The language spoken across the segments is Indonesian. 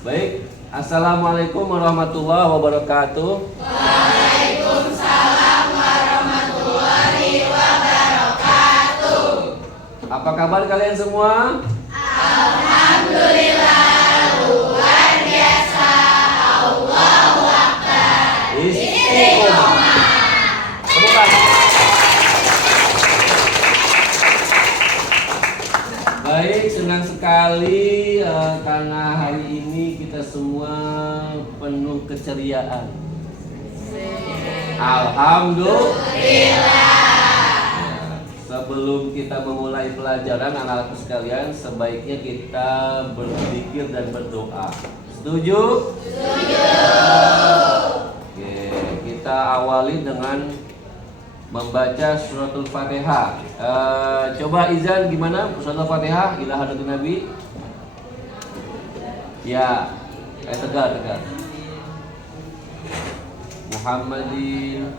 Baik, Assalamualaikum warahmatullahi wabarakatuh. Waalaikumsalam warahmatullahi wabarakatuh. Apa kabar kalian semua? Alhamdulillah, luar biasa. Allahu Akbar. Istiqomah. Tepuk tangan. Baik, senang sekali karena hari ini kita semua penuh keceriaan. Alhamdulillah. Sebelum kita memulai pelajaran anak-anakku sekalian, sebaiknya kita berzikir dan berdoa. Setuju? Setuju. Oke, kita awali dengan membaca suratul Fatihah. Coba Izan gimana suratul Fatihah? Ila hadratin Nabi. Ya, tegar. Muhammadin.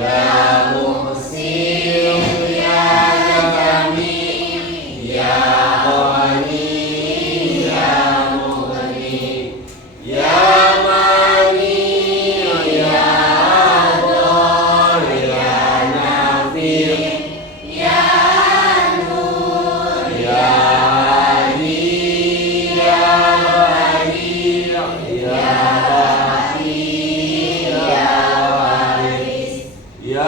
Ya Muhsin ya Jamil ya Ghani ya Mughni ya Mani ya Ador ya Nafi ya Nur ya Hadi ya Badi ya Baqi ya Waris ya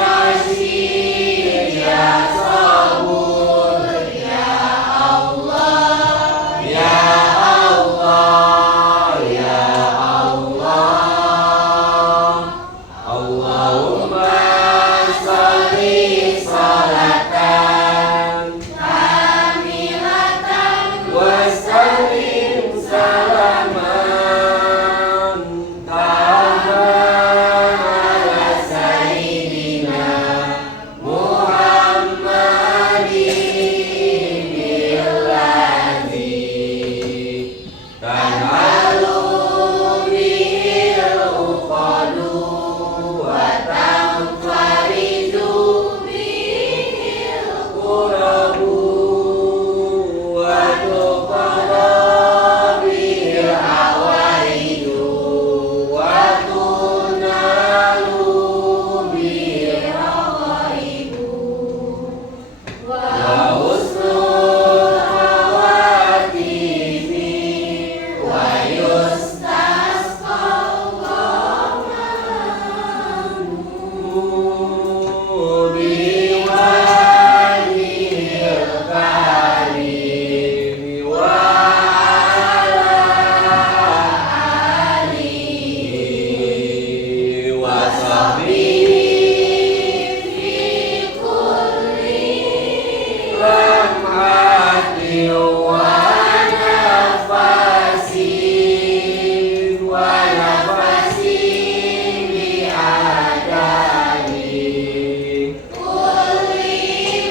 Rashid ya Sabur ya Allah ya Allah ya Allah Allahumma sholli sholatan kamilatan wa sallim salaman taman ala sayyidina Muhammadin billadzi tanalu bihil uqadu wa tanfaridu bihil qurabu wa tuqada bihil awaidu wa tunalu bihil ghaibu wa husnul khawatimi wa yustasqal ghamam biwajhil karim wa ala alihi wa sahbihi fi kulli lamhatin wa nafasin bi adadi kulli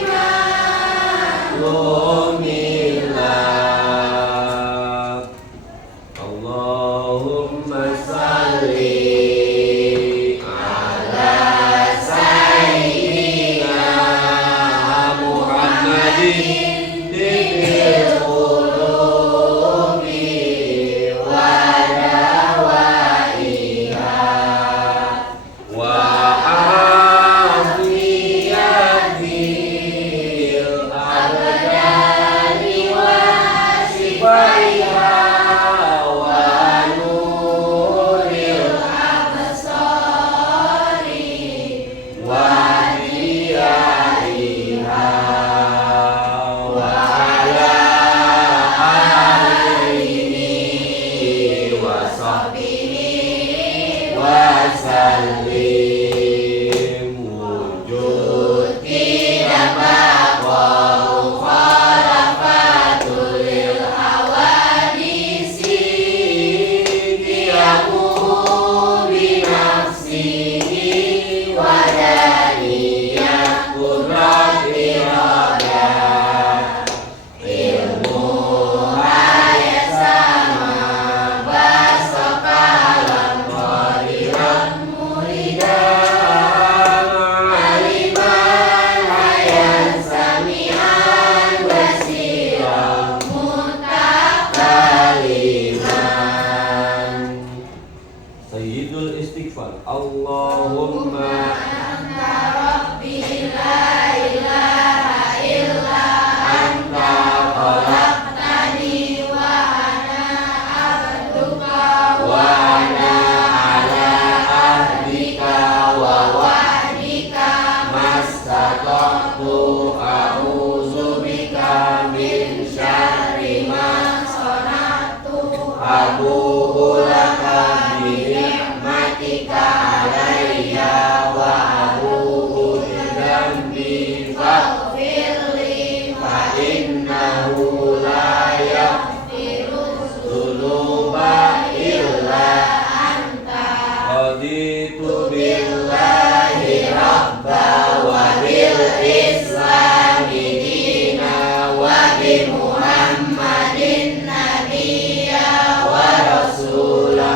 ma'lumillah. Allahumma salli ala sayyidina Muhammadin tibbil qulubi wa dawaiha wa afiyatil abdani wa shifaiha wa nuril absari wa diyaiha wa ala alihi wa sahbihi wa sallim. Wujud tidak baqa'u khalafatul lil hawadisi diyamu binafsihi wa daniyah qurrat irada ilmu ayat sama basakalam qadiran muridan aliman hayan sami'an basiran mutakaliman. Sayyidul istighfar. Allahumma anta rabbi la ilaha illa anta khalaqtani wa ana abduka wa ana ala ahdika wa wa'dika mastata'tu a'udzu bika min syarri ma sana'tu abu'u laka bi ni'matika alayya wa abu'u bi dzambi faghfirli fa innahu la yaghfiru dzunuba illa anta raditu billahi rabba wa bil islami dina wa bi Muhammadin nabiyya wa rasula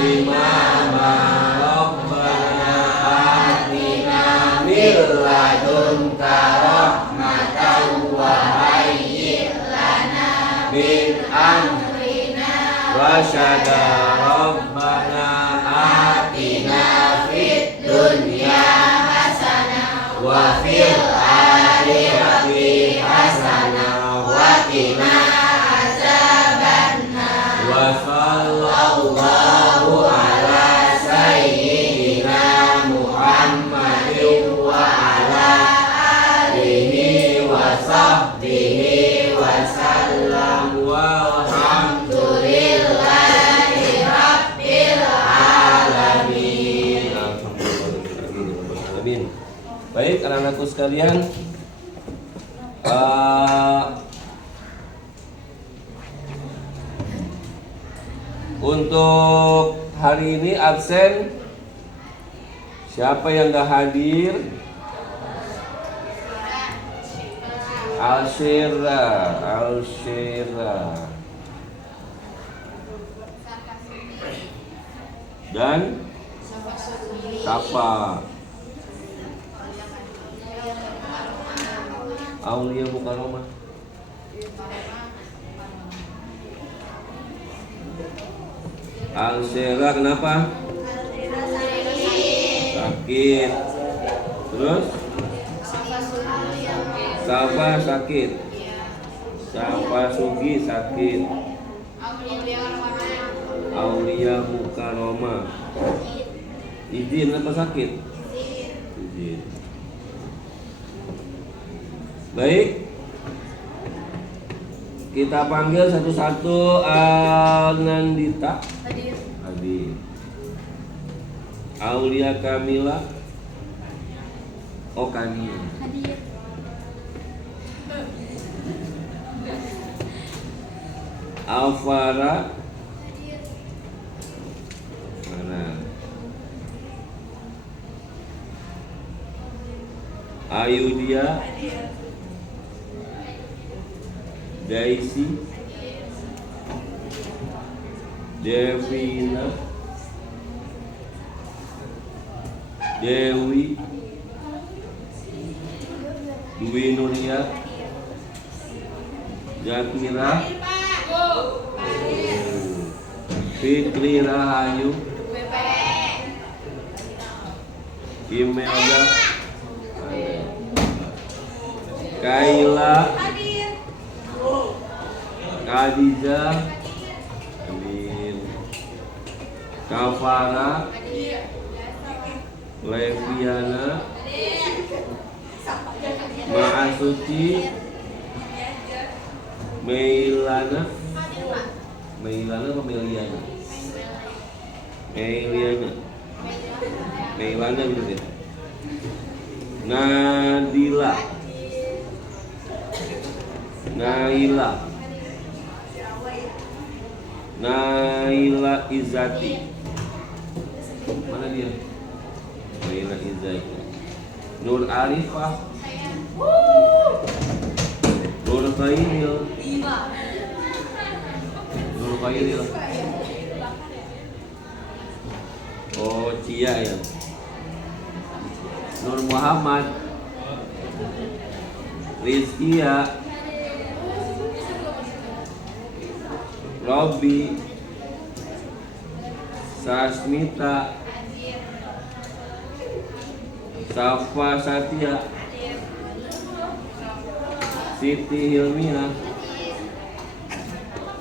imama rabbana atina min ladunka rahmatan wa hayyi' lana min amrina rasyada rabbana atina fid dunya hasanah wa fil akhirati hasanah wa qina azabannar wa sallallahu ala sayyidina Muhammadin wa ala alihi wa sahbihi wa sallam walhamdulillahi rabbil alamin. Amin. Baik anak-anakku sekalian, untuk hari ini absen siapa yang gak hadir? Alshira dan Safa. Aulia Mukarramah. Alshira kenapa? Sakit. Terus? Safa sakit. Safa Sugi sakit. Aulia Mukarramah. Izin apa sakit? Izin. Baik, kita panggil satu-satu. Nandita hadir. Aulia Kamila Okania hadir. Alfara mana? Ayudia Daisy Devina Dewi Dwi Nuria Zakira Fitri Rahayu Imelda Kaila Khadijah hadir. Kafara Leviana Maasuci Meilana apa Meliana? Meilana gitu ya. Nadila Naila Izati. Mana dia? Naila Izati. Nur Arifah. Nur Khairil. Oh, Cia ya. Nur Muhammad. Rizkia. Robi, Sasmita, Safa Satya, Siti Hilmina,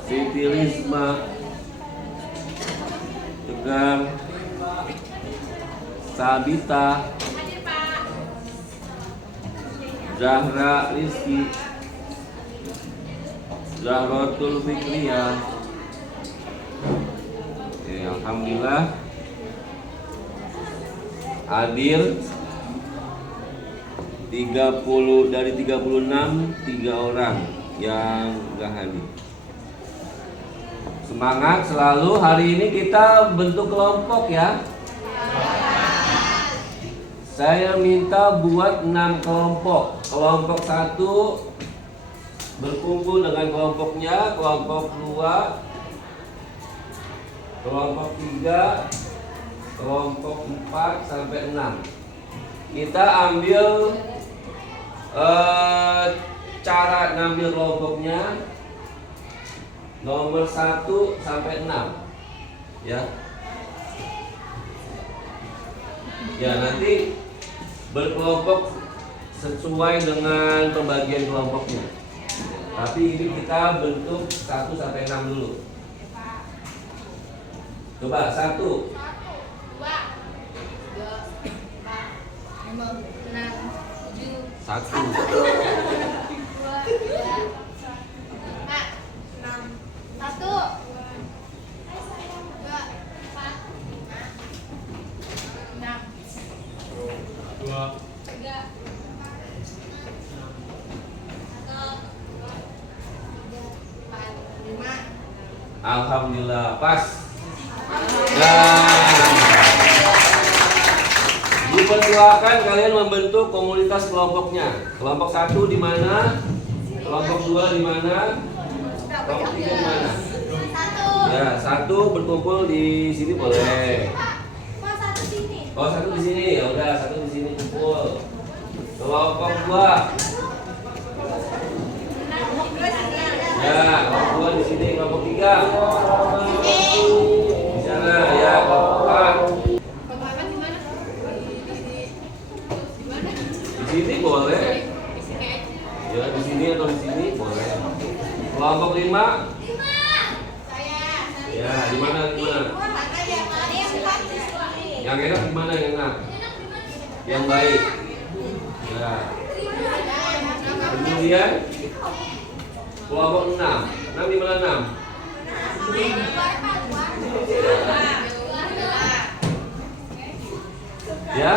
Siti Risma, Tegar, Sabita, Zahra Rizki, Zahratul Fikriyah. Oke, alhamdulillah hadir 30 dari 36, 3 orang yang enggak hadir. Semangat selalu. Hari ini kita bentuk kelompok ya. Saya minta buat 6 kelompok. Kelompok 1 berkumpul dengan kelompoknya, kelompok 2 kelompok 3, kelompok 4 sampai 6. Kita ambil cara ngambil kelompoknya nomor 1 sampai 6. Ya. Ya, nanti berkelompok sesuai dengan pembagian kelompoknya. Tapi ini kita bentuk 1 sampai 6 dulu. Coba 1, 2, 4, 5, 6, 7, 1, 5. Alhamdulillah pas. Nah, dipersilakan kalian membentuk komunitas kelompoknya. Kelompok 1 di mana? Kelompok 2 di mana? Kelompok 3 di mana? 1. Ya, 1 berkumpul di sini boleh. Kok 1 sini? Oh, 1 di sini. Ya udah, 1 di sini kumpul. Kelompok 2. Ya, kelompok 2 di sini. Kelompok 3 di sana. Ya, kelompok 4 di sini boleh. Ya, di sini atau di sini boleh. Kelompok 5. Ya, di mana? Di mana? Yang enak di mana? Yang enak? Yang baik. Ya. Kemudian kelompok 6. 6 di mana 6? Ya.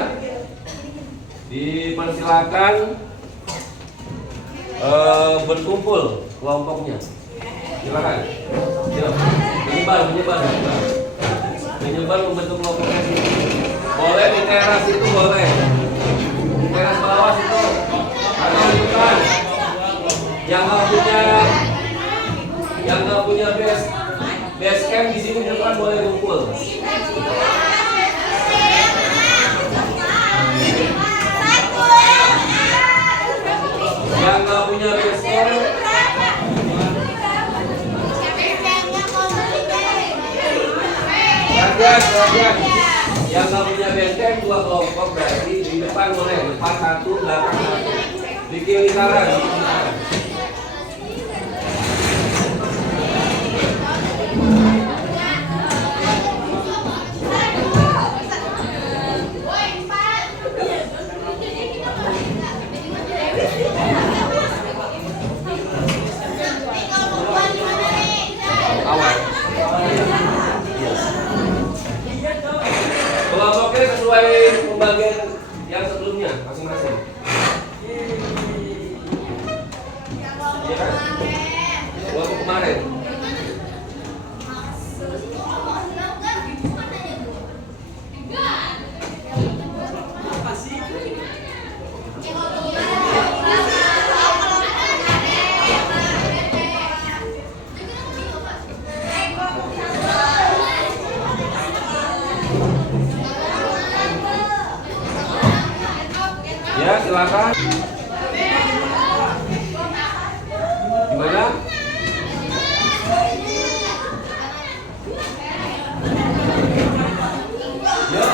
Dipersilakan berkumpul kelompoknya. Silakan. Yuk, menyebar membentuk kelompoknya sini. Boleh di teras itu boleh. Di teras bawah situ. Atau di depan. Yang nggak punya base camp di sini depan boleh kumpul. Yang nggak punya base camp, yang nggak punya base camp 2 kelompok berarti di depan boleh, depan 1, belakang 1, di kiri kanan. Kelompoknya sesuai pembagian yang sebelumnya masing-masing. Iya kan? Kelompok kemarin. Ya, silakan. Gimana? Ya.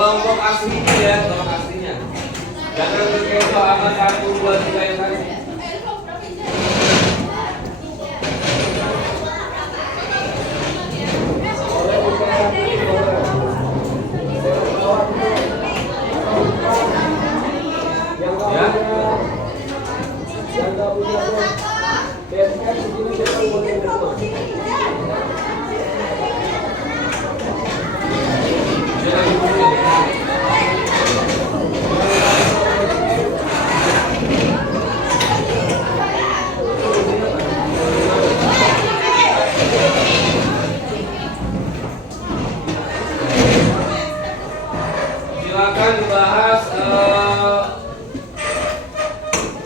Kelompok aslinya ya, kelompok aslinya. Jangan berkepo sama 1, 2, 3 yang tadi. Ya. Yang nggak punya base camp segini kita boleh berkumpul. Jangan dikumpulin.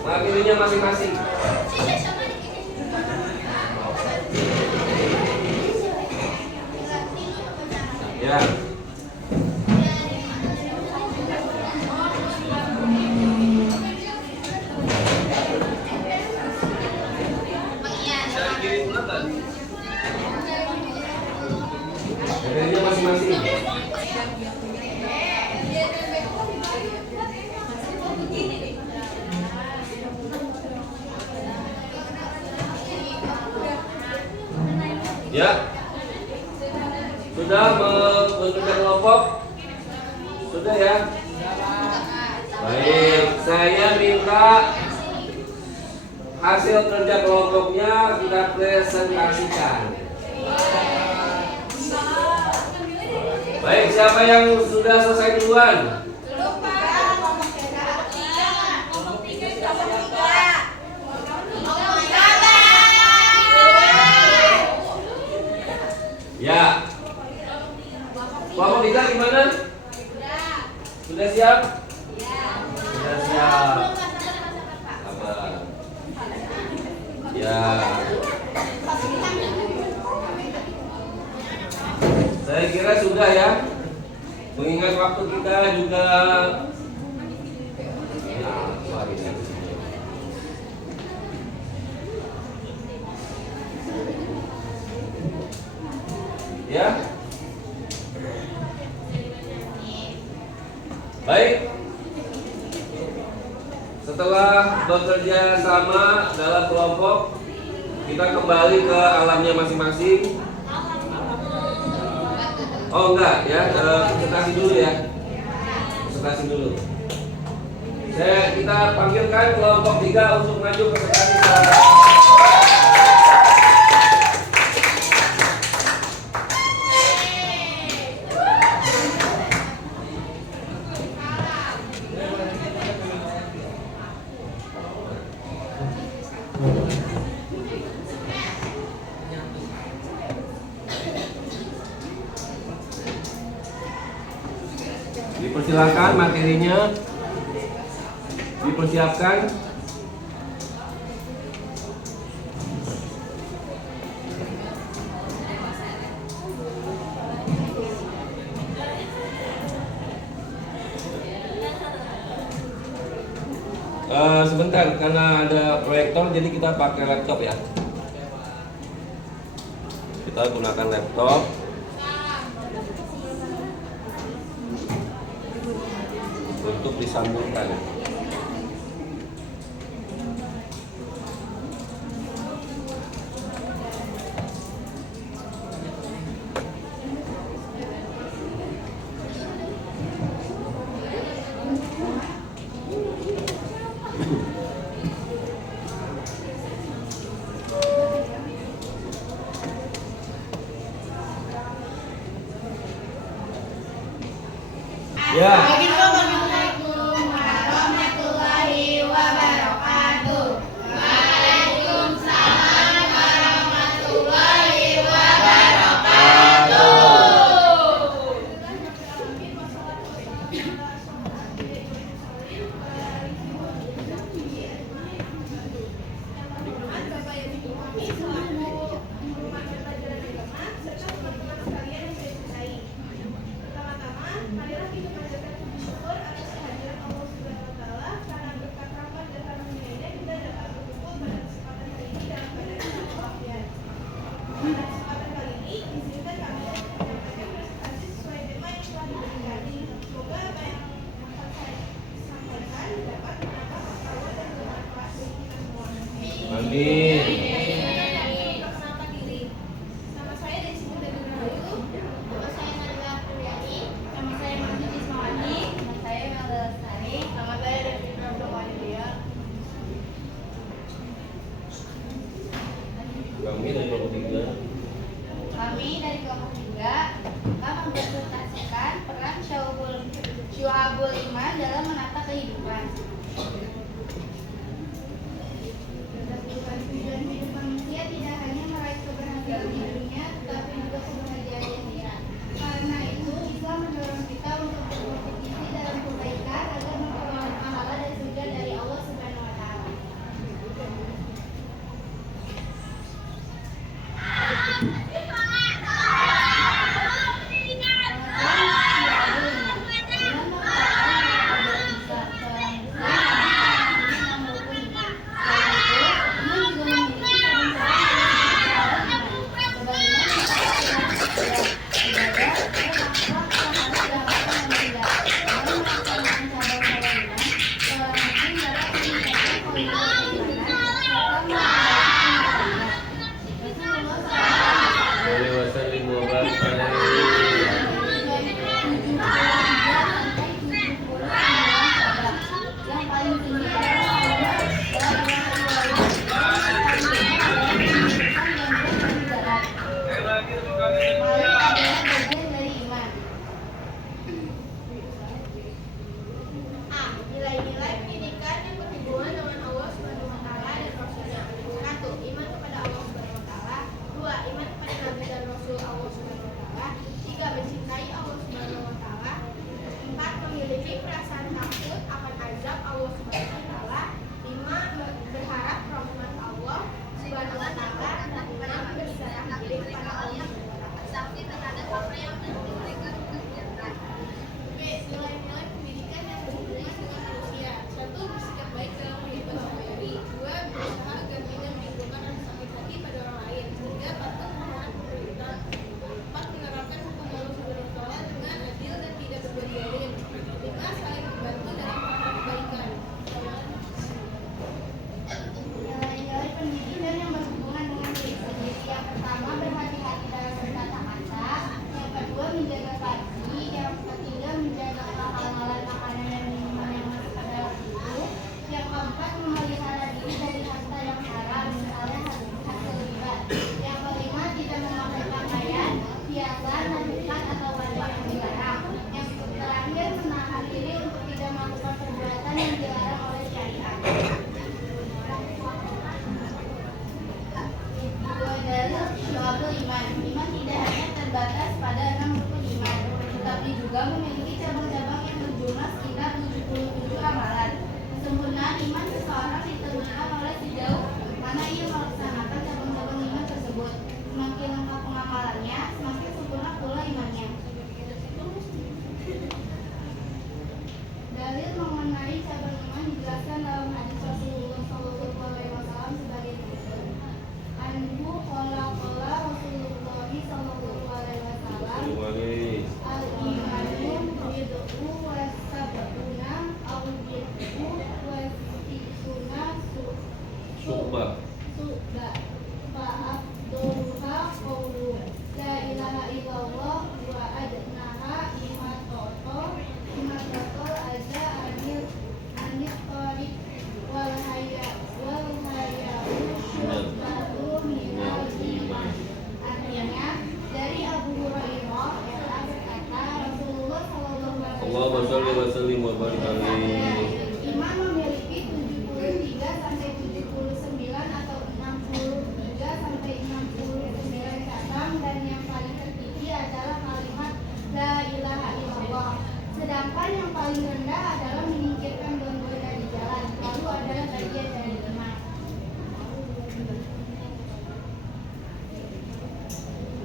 Materinya masing-masing. Ya. Materinya masing-masing. Ya. Sudah membentukkan kelompok? Sudah ya? Baik, saya minta hasil kerja kelompoknya kita presentasikan. Baik, siapa yang sudah selesai duluan? Ya. Kelompok 3 gimana? Sudah siap? Sudah siap. Sabar. Ya. Saya kira sudah ya. Mengingat waktu kita juga ya, sorry. Ya. Baik. Setelah bekerja sama dalam kelompok, kita kembali ke alamnya masing-masing. Oh enggak ya, presentasi dulu ya. Presentasi dulu. Kita panggilkan kelompok 3 untuk maju presentasi. Dipersilakan materinya dipersiapkan. Sebentar, karena ada proyektor jadi kita pakai laptop ya. Kita gunakan laptop. Untuk disambungkan. Ya. Amin. Kami dari kelompok 3 akan mempresentasikan peran Syu'abul Iman dalam menata kehidupan. Tujuan hidup manusia tidak hanya meraih kebahagiaan di dunia, tetapi juga kebahagiaan di akhirat. Karena itu, Islam mendorong kita untuk berkompetisi dalam kebaikan agar memperoleh pahala dan surga dari Allah Subhanahu wa Ta'ala. Coba. Sudah. Fa'abduha qawlu la ilaha illallah wa adnaha imatoto aja anil tariq wal haya syubbatu minal iman. Artinya dari Abu Hurairah berkata Rasulullah Allahumma sholli wa sallim wa barik alaihi. Iman memiliki 73 sampai 79 atau 63 sampai 69 cabang, dan yang paling tertinggi adalah kalimat la ilaha illallah. Sedangkan yang paling rendah adalah menyingkirkan gangguan dari jalan. Lalu adalah bagian dari iman.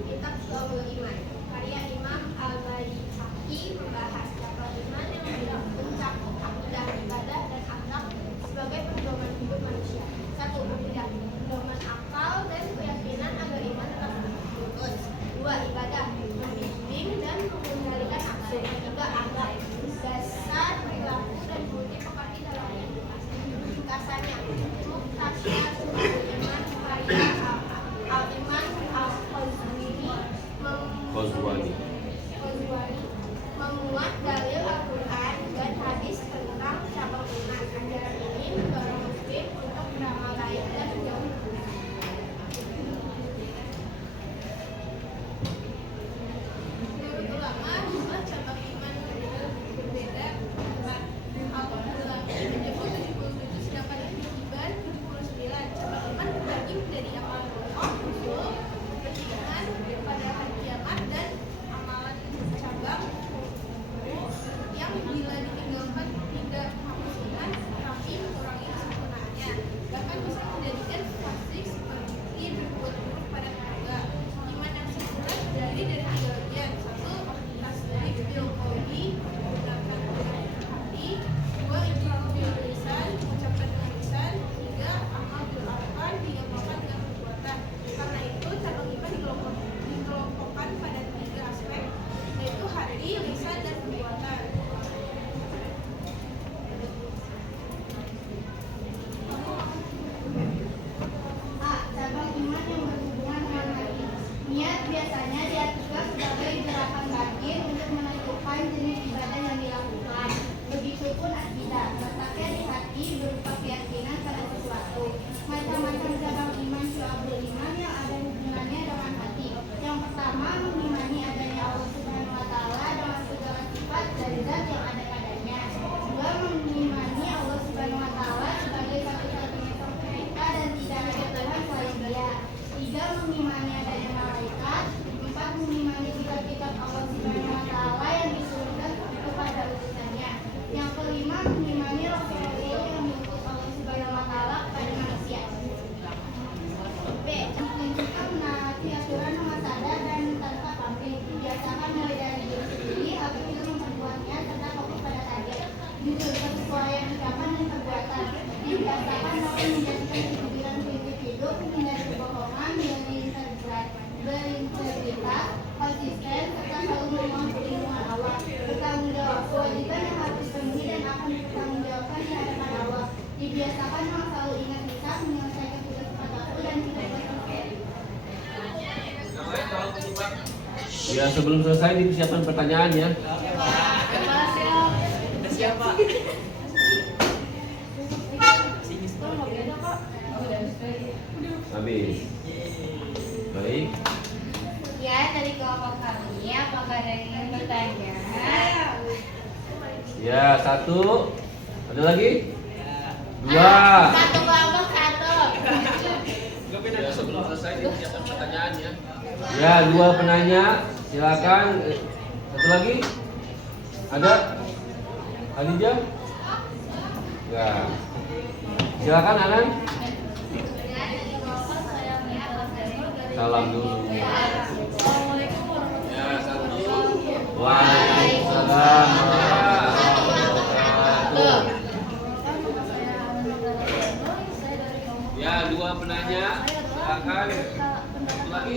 Kitab Syu'abul Iman karya Imam Al-Baihaqi membahas cabang iman yang mencakup akidah, ibadah, dan akhlak sebagai pedoman hidup manusia. 1. Akidah, pedoman akal dan keyakinan agar iman tetap lurus. 2. Ibadah, membimbing dan mengendalikan nafsu. 3. Akhlak, dasar perilaku dan budi pekerti dalam hidup. Ringkasannya, Muqtasyatul Iman karya Al-Iman Qazwani memuat dalil Al-Quran dan hadis tentang cabang iman. Ajaran ini mendorong muslim untuk beramal baik dan menjauhi keburukan. Menurut ulama, jumlah cabang iman berbeda. Al-Quran menyebut 77, sedangkan Al-Quran 79. Cabang iman terbagi menjadi amal pokok, usul, beriman pada hari kiamat, dan amalan cabang yang bila ditinggalkan tidak menghapuskan tapi mengurangi kesempurnaannya, bahkan bisa menjadikan fasik seperti berbuat buruk pada keluarga. Iman yang sempurna terdiri dari 3 bagian. 1. Tasdid bil qalbi, menggunakan hati. 2. Iqrar bil lisan, mengucapkan dengan lisan. 3. Amal bil arkan, diamalkan dengan perbuatan. Karena itu cabang iman dikelompokkan pada 3 aspek, yaitu hati, lisan, dan perbuatan. A. Cabang iman yang berhubungan dengan hati. Niat biasanya diartikan sebagai gerakan batin untuk menentukan jenis ibadah yang dilakukan. Begitupun akidah, letaknya di hati berupa keyakinan pada sesuatu. Macam-macam cabang iman Syu'abul Iman yang ada hubungannya dengan hati. Yang pertama, mengimani adanya Allah Subhanahu wa Ta'ala dengan segala sifat dan zat yang ada padanya. 2. Mengimani Allah Subhanahu wa Ta'ala sebagai satu-satunya Sang Pencipta dan tidak ada Tuhan selain Dia. 3. Mengimani adanya malaikat. 4. Mengimani kitab-kitab Allah Subhanahu wa Ta'ala yang diturunkan kepada utusannya. Yang kelima, mengimani Rasul-Rasul yang diutus Allah Subhanahu wa Ta'ala kepada manusia. B. Menunjukkan menaati aturan dengan sadar dan tanpa pamrih. Biasakan mulai dari diri sendiri agar itu memperbuatnya serta fokus pada target. Jujur, kesesuaian ucapan dan perbuatan. Dibiasakan dapat menjadikan kejujuran prinsip hidup, menghindari kebohongan, berintegritas, konsisten, serta selalu memohon perlindungan Allah. Bertanggung jawab, kewajiban yang harus dipenuhi dan akan dipertanggungjawabkan di hadapan Allah. Dibiasakan selalu ingat hisab, menyelesaikan tugas tepat waktu, dan tidak berkelit. Ya, sebelum selesai disiapkan pertanyaannya. Siapa? Habis. Baik. Ya, dari kelompok kami, apakah ada yang ingin bertanya? Ya, 1. Ada lagi? 2. Satu kelompok, satu. Ya, sebelum selesai disiapkan pertanyaannya. Ya, 2 penanya. Silakan. Satu lagi? Ada? Khadijah? Ya. Silakan Anan. Salam dulu. Ya, 1. Waalaikumsalam warahmatullahi wabarakatuh. Ya, 2 penanya. Silakan. Satu lagi.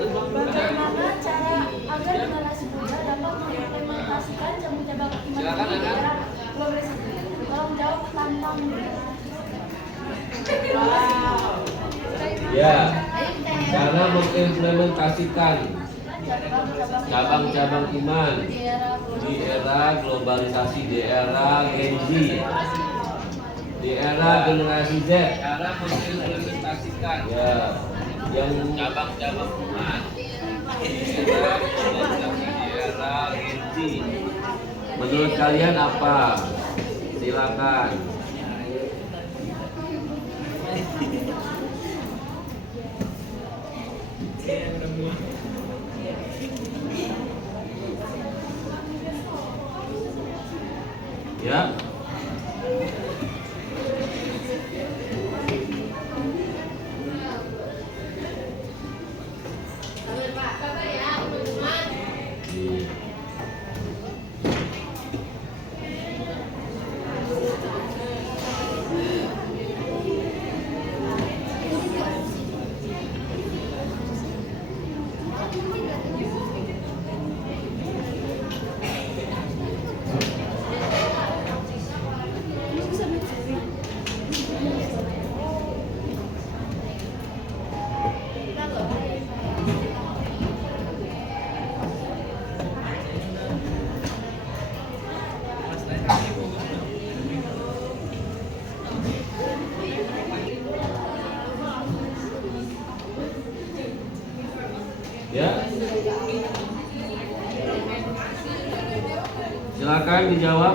Bagaimana cara agar generasi muda dapat mengimplementasikan cabang-cabang iman Silakan, ini Ana. dalam progres? Tolong jawab tantang. Wow. Ya, cara mengimplementasikan cabang-cabang iman di era globalisasi, di era Gen Z, di era generasi Z. Cara mengimplementasikan ya yang cabang-cabang iman di era globalisasi, di era Gen Z. Menurut kalian apa? Silakan. Ya. Ya. Silakan dijawab.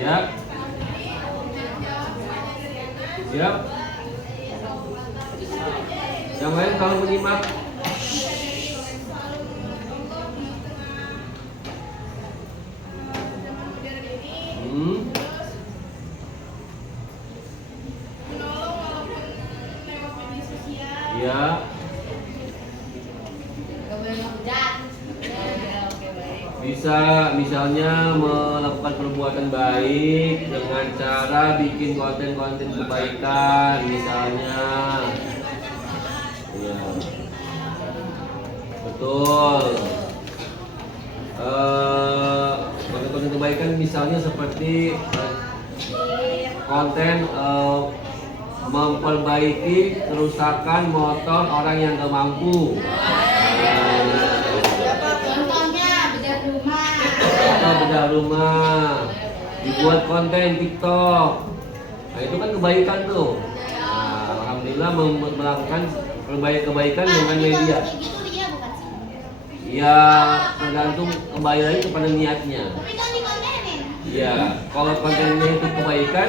Ya. Siap. Yang lain kalau menyimak. Ya. Bisa misalnya melakukan perbuatan baik dengan cara bikin konten-konten kebaikan misalnya. Ya. Betul. Konten-konten kebaikan misalnya seperti konten memperbaiki kerusakan motor orang yang gak mampu. Bedah rumah, dibuat konten TikTok. Nah itu kan kebaikan tuh. Nah, alhamdulillah melakukan kebaikan dengan media. Ya tergantung kembali lagi kepada niatnya. Ya kalau kontennya itu kebaikan,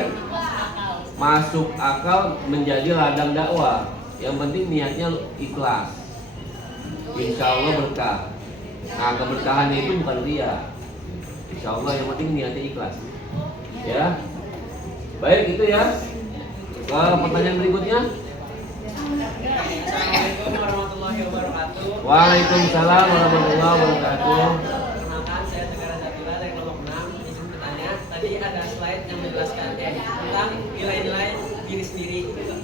masuk akal menjadi ladang dakwah. Yang penting niatnya ikhlas. Insya Allah berkah. Nah keberkahan itu bukan ria. Insya Allah yang penting niatnya ikhlas. Ya. Baik itu ya. Pertanyaan berikutnya. Assalamualaikum warahmatullahi wabarakatuh. Waalaikumsalam warahmatullahi wabarakatuh. Perkenalkan saya Tegara Zatila dari kelompok 6. Izin bertanya. Tadi ada slide yang menjelaskan tentang nilai-nilai diri sendiri.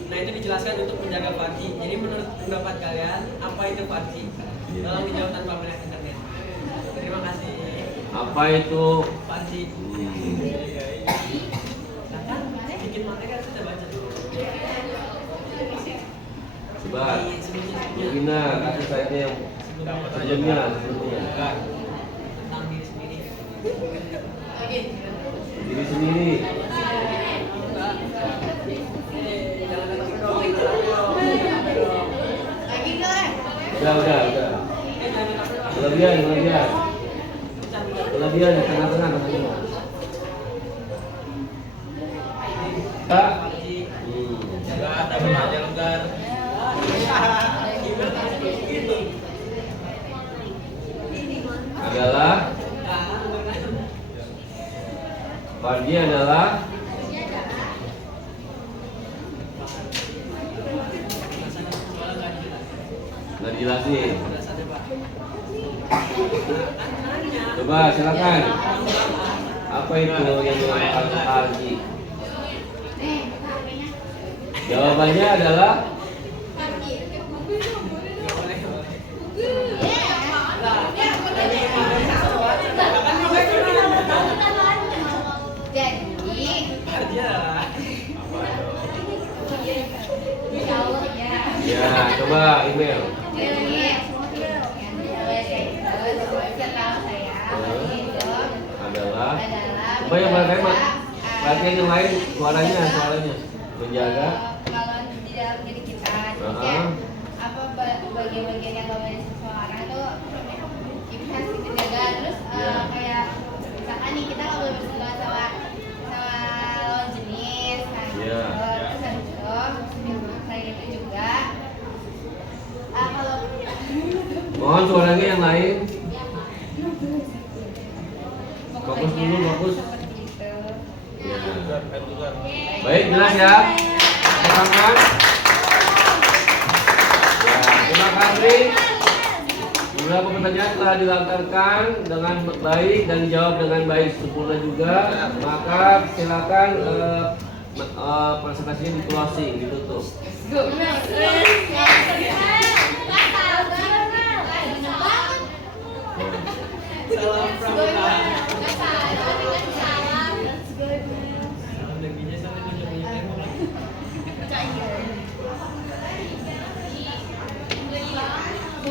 Nah itu dijelaskan untuk menjaga Farji. Jadi menurut pendapat kalian apa itu Farji? Tolong dijawab tanpa melihat internet. Terima kasih. Apa itu? Farji. Bikin materi harus kita baca dulu. Coba. Gina kasih slide-nya yang sebelumnya. Tentang diri sendiri. Diri sendiri. Udah. Kelebihan. Kelebihan di tengah-tengah. Kak. Adalah Farji adalah nggak dijelasin. coba. Coba silakan. Apa itu yang dinamakan haji? Nih, HP-nya. Jawabannya adalah Jadi, Aja. insya Allah ya. ya, coba email. Jadi, setahu saya, itu Adalah adalah coba yang mana tema? menjaga, Perhatian yang lain suaranya menjaga. kemaluan di dalam diri kita. Jadi Uh-huh. kayak apa bagian-bagian yang gak boleh seseorang itu kita harus dijaga. Terus Iya. kayak misalkan nih kita nggak boleh bersentuhan sama lawan jenis kan. Iya. Terus habis itu selain itu juga kalau Mohon suaranya yang lain. Fokus dulu, fokus. seperti itu. Ya. Baik, jelas ya. Silakan. Ya, terima kasih. Beberapa pertanyaan telah dilantarkan dengan baik dan dijawab dengan baik sempurna juga. Maka silakan presentasinya di closing, ditutup. Salam pramuka. Salam negerinya sampai tunjuk-tunjuknya.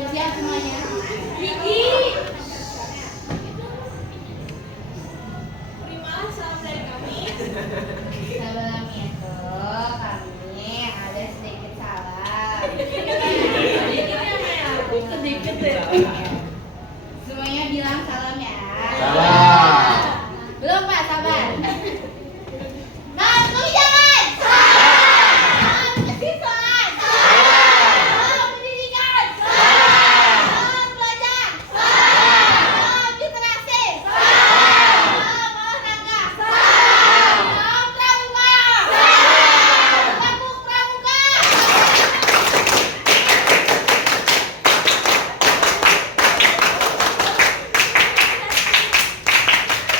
Siap semuanya. Sebelum itu kami ada sedikit salah. Semuanya bilang salam ya. Salam. Belum Pak, sabar. Salam kebijakan. Salam kesiswaan. Salam pendidikan. Salam belajar. Salam literasi. Salam olahraga. Salam pramuka. Salam pramuka.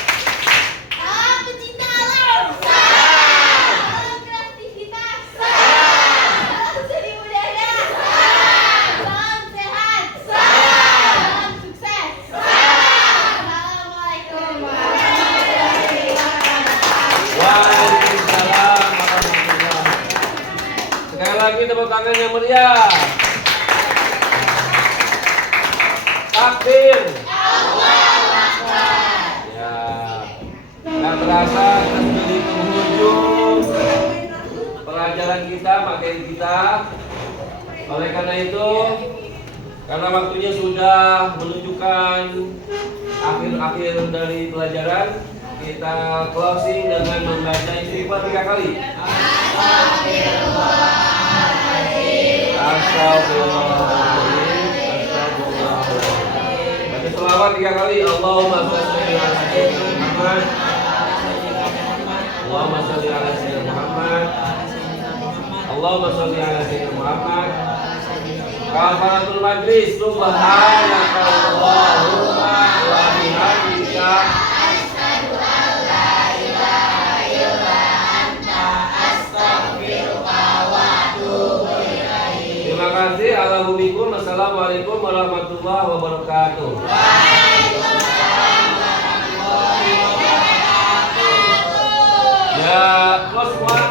Salam pecinta alam. Salam kreativitas. Salam seni budaya. Salam sehat. Salam sukses. Assalamualaikum warahmatullahi wabarakatuh. Waalaikumsalam warahmatullahi wabarakatuh. Sekali lagi tepuk tangan yang meriah. Takbir. Ya, nggak terasa kita sudah di penghujung pelajaran kita, materi kita. Oleh karena itu, karena waktunya sudah menunjukkan akhir-akhir dari pelajaran, kita closing dengan membaca istighfar 3 kali. Astagfirullahaladzim. Astagfirullahaladzim. Baca selawat 3 kali. Allahumma sholli ala sayyidina Muhammad. Allahumma sholli ala sayyidina Muhammad. Allahumma sholli ala sayyidina Muhammad. Kafaratul majlis. Subhanaka Allahumma wa bihamdika. Terima kasih. Assalamualaikum warahmatullahi wabarakatuh. Ya, close one.